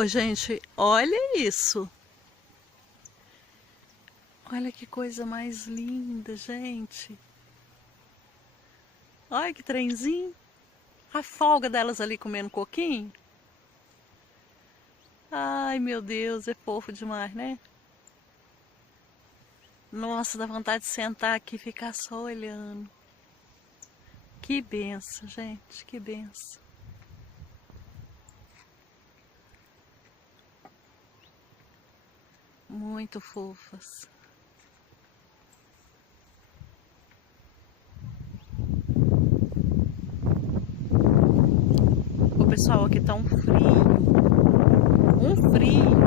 Ô, gente, olha isso. Olha que coisa mais linda, gente. Olha que trenzinho. A folga delas ali comendo coquinho. Ai, meu Deus, é fofo demais, né? Nossa, dá vontade de sentar aqui e ficar só olhando. Que benção, gente, que benção. Muito fofas. O pessoal aqui tá um frio. Um frio.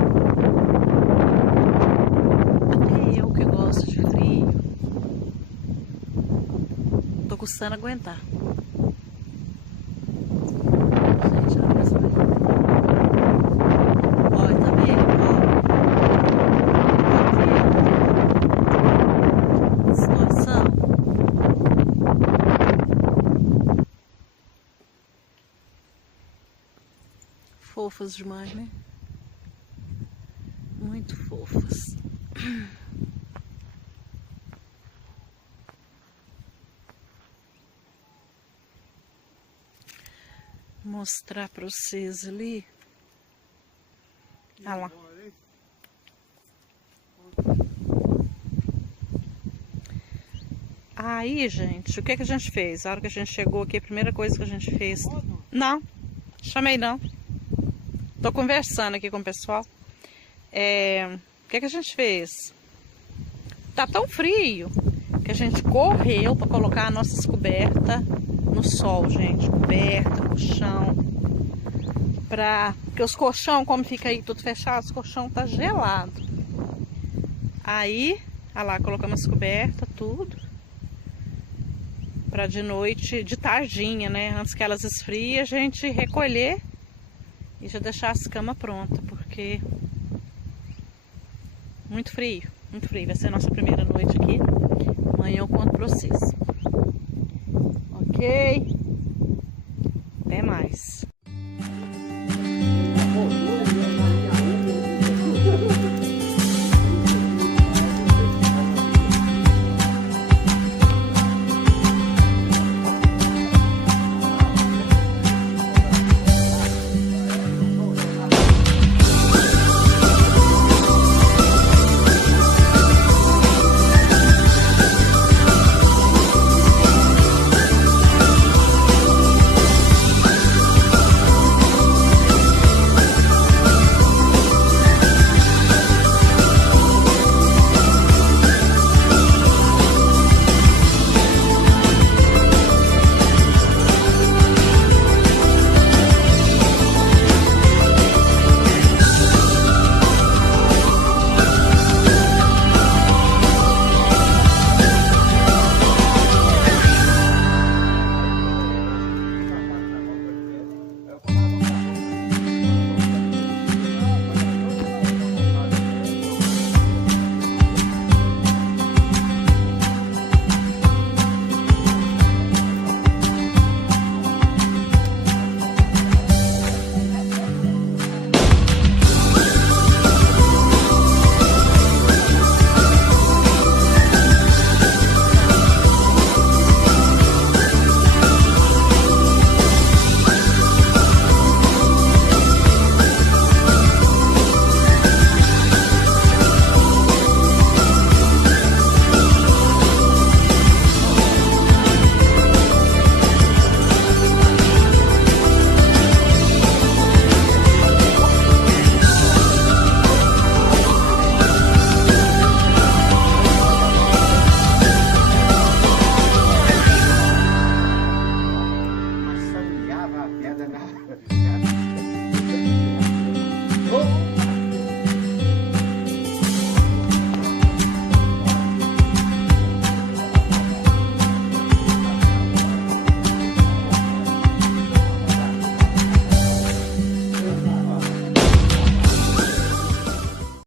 Até eu que gosto de frio. Tô custando aguentar. Gente, olha essa daí. Olha, tá vendo? Olha que situação. Fofas demais, né? Muito fofas. Vou mostrar pra vocês ali. Olha lá. Aí, gente, o que a gente fez? A hora que a gente chegou aqui, a primeira coisa que a gente fez... Não, chamei não. Tô conversando aqui com o pessoal. O que a gente fez? Tá tão frio que a gente correu para colocar as nossas cobertas no sol, gente. Coberta, colchão. Porque os colchão, como fica aí tudo fechado, os colchão tá gelado. Aí, olha lá, colocamos as cobertas, tudo. Pra de noite, de tardinha, né? Antes que elas esfriem, a gente recolher e já deixar as camas prontas, porque muito frio, muito frio. Vai ser a nossa primeira noite aqui. Amanhã eu conto pra vocês. Ok?